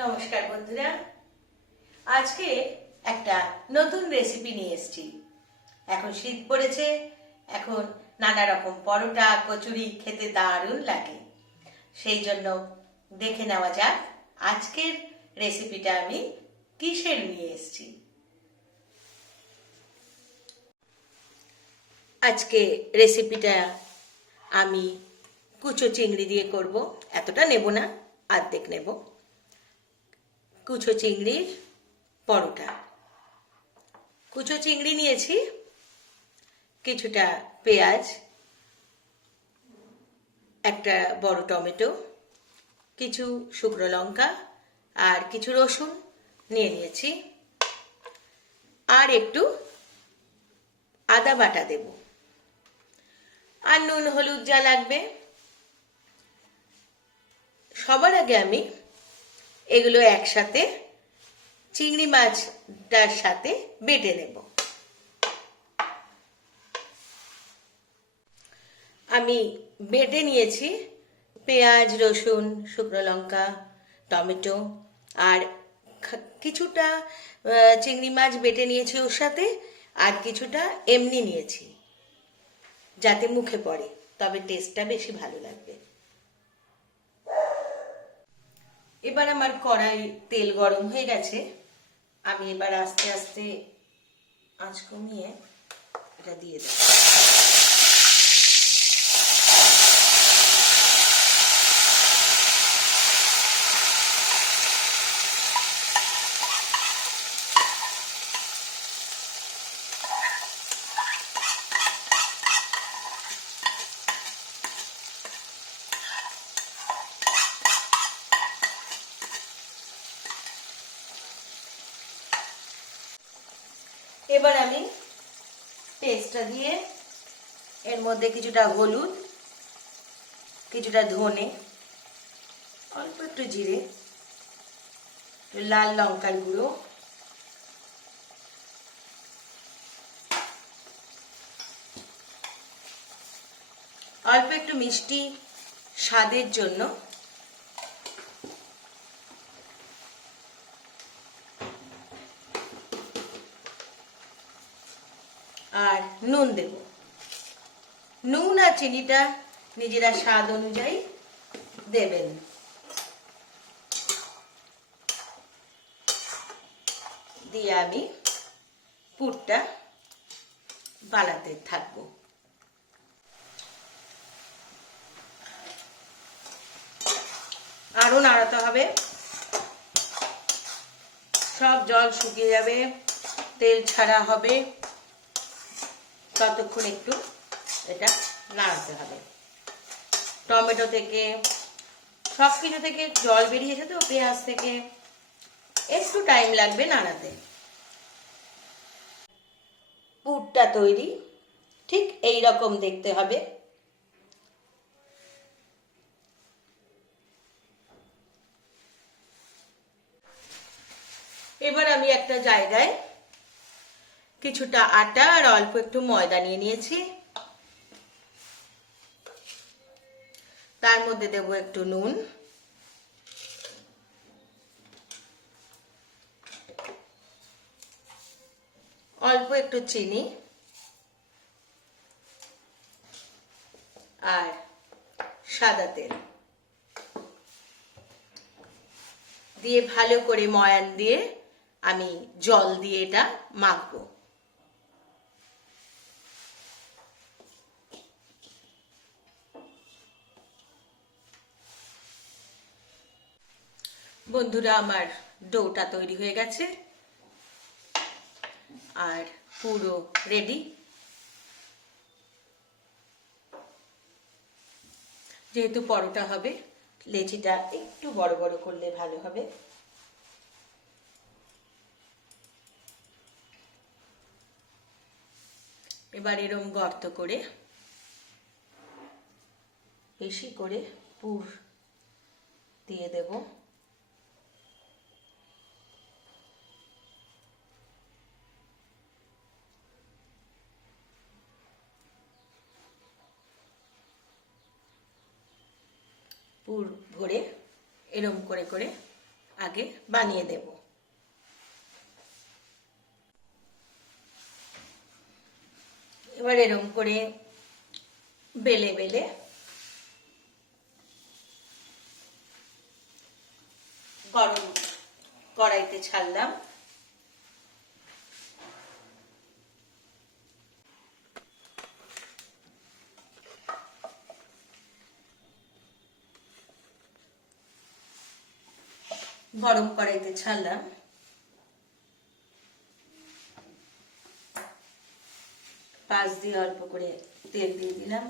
নমস্কার বন্ধুরা। আজকে একটা নতুন রেসিপি নিয়ে এসেছি। এখন শীত পড়েছে, এখন নানা রকম পরোটা, কচুরি খেতে দারুণ লাগে। সেই জন্য দেখে নেওয়া যাক আজকের রেসিপিটা আমি কিসের নিয়ে এসেছি। আজকে রেসিপিটা আমি কুচো চিংড়ি দিয়ে করব। এতটা নেব না অর্ধেক নেব। কুচো চিংড়ির পরোটা। কুচো চিংড়ি নিয়েছি, কিছুটা পেঁয়াজ, একটা বড় টমেটো, কিছু শুকনো লঙ্কা আর কিছু রসুন নিয়ে নিয়েছি। আর একটু আদা বাটা দেব। আর নুন হলুদ যা লাগবে, সবার আগে আমি এগুলো একসাথে চিংড়ি মাছটার সাথে বেটে নেব। আমি বেটে নিয়েছি পেঁয়াজ, রসুন, শুকনো লঙ্কা, টমেটো আর কিছুটা চিংড়ি মাছ বেটে নিয়েছি ওর সাথে আর কিছুটা এমনি নিয়েছি, যাতে মুখে পড়ে, তবে টেস্টটা বেশি ভালো লাগবে এবার আমার কড়াই তেল গরম হয়ে গেছে। আমি এবার আস্তে আস্তে আঁচ কমিয়ে এটা দিয়ে দেব। এবার আমি পেস্টটা দিয়ে এর মধ্যে কিছুটা হলুদ, কিছুটা ধনে, অল্প একটু জিরে লাল লঙ্কার গুঁড়ো, অল্প একটু মিষ্টি স্বাদের জন্য আর নুন দেব। নুন আর চিনিটা নিজেরা স্বাদ অনুযায়ী দেবেন। দিয়ে আমি পুরটা বানাতে থাকব। আরও নাড়াতে হবে। সব জল শুকিয়ে যাবে, তেল ছাড়া হবে। ততক্ষণ একটু এটা নাড়াতে হবে। টমেটো থেকে সব কিছু থেকে জল বেরিয়েছে তো পেঁয়াজ থেকে। একটু টাইম লাগবে নাড়াতে। পুরটা তৈরি, ঠিক এই রকম দেখতে হবে। এবার আমি একটা জায়গায় কিছুটা আটা আর অল্প একটু ময়দা নিয়ে নিয়েছি। তার মধ্যে দেব একটু নুন। অল্প একটু চিনি। আর সাদা তেল। দিয়ে ভালো করে ময়ান দিয়ে আমি জল দিয়ে এটা মাখবো। বন্ধুরা, আমার ডোটা তৈরি হয়ে গেছে। আর পুরো রেডি যেহেতু পরোটা হবে, লেচিটা একটু বড় বড় করলে ভালো হবে। এবার এরম গর্ত করে, বেশি করে পুর দিয়ে দেব। পুর ভরে এরম করে করে আগে বানিয়ে দেব। এবার এরকম করে বেলে বেলে গরম কড়াইতে ছাড়লাম। গরম কড়াইতে ছাড়লাম। পাঁচ দিয়ে অল্প করে তেল দিয়ে দিলাম।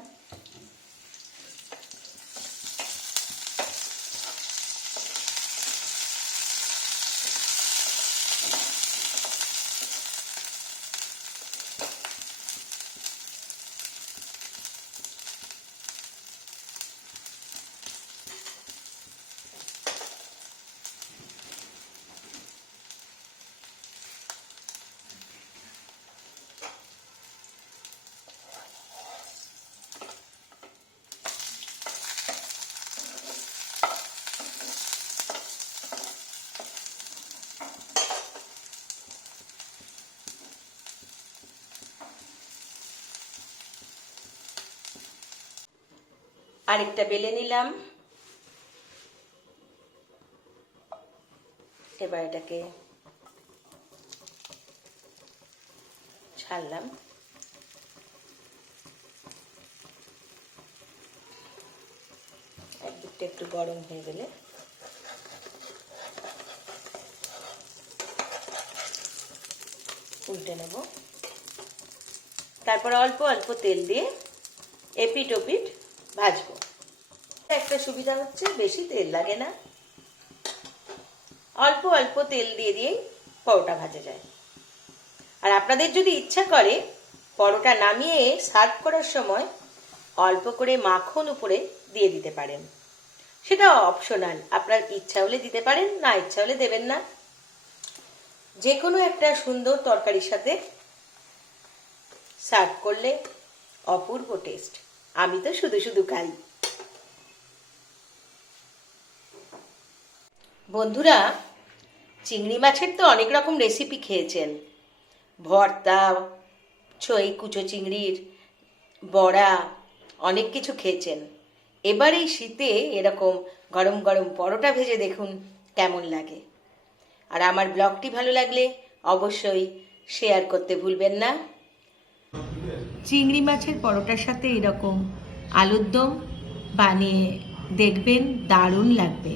আরেকটা বেলে নিলাম। এবার এটাকে ছাড়লাম। একদিকটা একটু গরম হয়ে গেলে। উল্টে নেব। তারপর অল্প অল্প তেল দিয়ে এপিট ওপিট ভাজবো। একটা সুবিধা হচ্ছে বেশি তেল লাগে না। অল্প অল্প তেল দিয়ে দিয়েই পরোটা ভাজা যায়। আর আপনাদের যদি ইচ্ছা করে পরোটা নামিয়ে সার্ভ করার সময় অল্প করে মাখন উপরে দিয়ে দিতে পারেন। সেটা অপশনাল, আপনার ইচ্ছা হলে দিতে পারেন, না ইচ্ছা হলে দেবেন না। যে কোনো একটা সুন্দর তরকারির সাথে সার্ভ করলে অপূর্ব টেস্ট। আমি তো শুধু শুধু খাই। বন্ধুরা, চিংড়ি মাছের তো অনেক রকম রেসিপি খেয়েছেন। ভর্তা, ছই কুচো চিংড়ির, বড়া, অনেক কিছু খেয়েছেন। এবার এই শীতে এরকম গরম গরম পরোটা ভেজে দেখুন কেমন লাগে। আর আমার ব্লগটি ভালো লাগলে অবশ্যই শেয়ার করতে ভুলবেন না। চিংড়ি মাছের পরোটার সাথে এরকম আলুর দম বানিয়ে দেখবেন দারুণ লাগবে।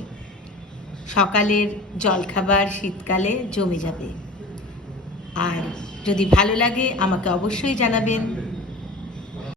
সকালের জলখাবার শীতকালে জমে যাবে। আর যদি ভালো লাগে আমাকে অবশ্যই জানাবেন।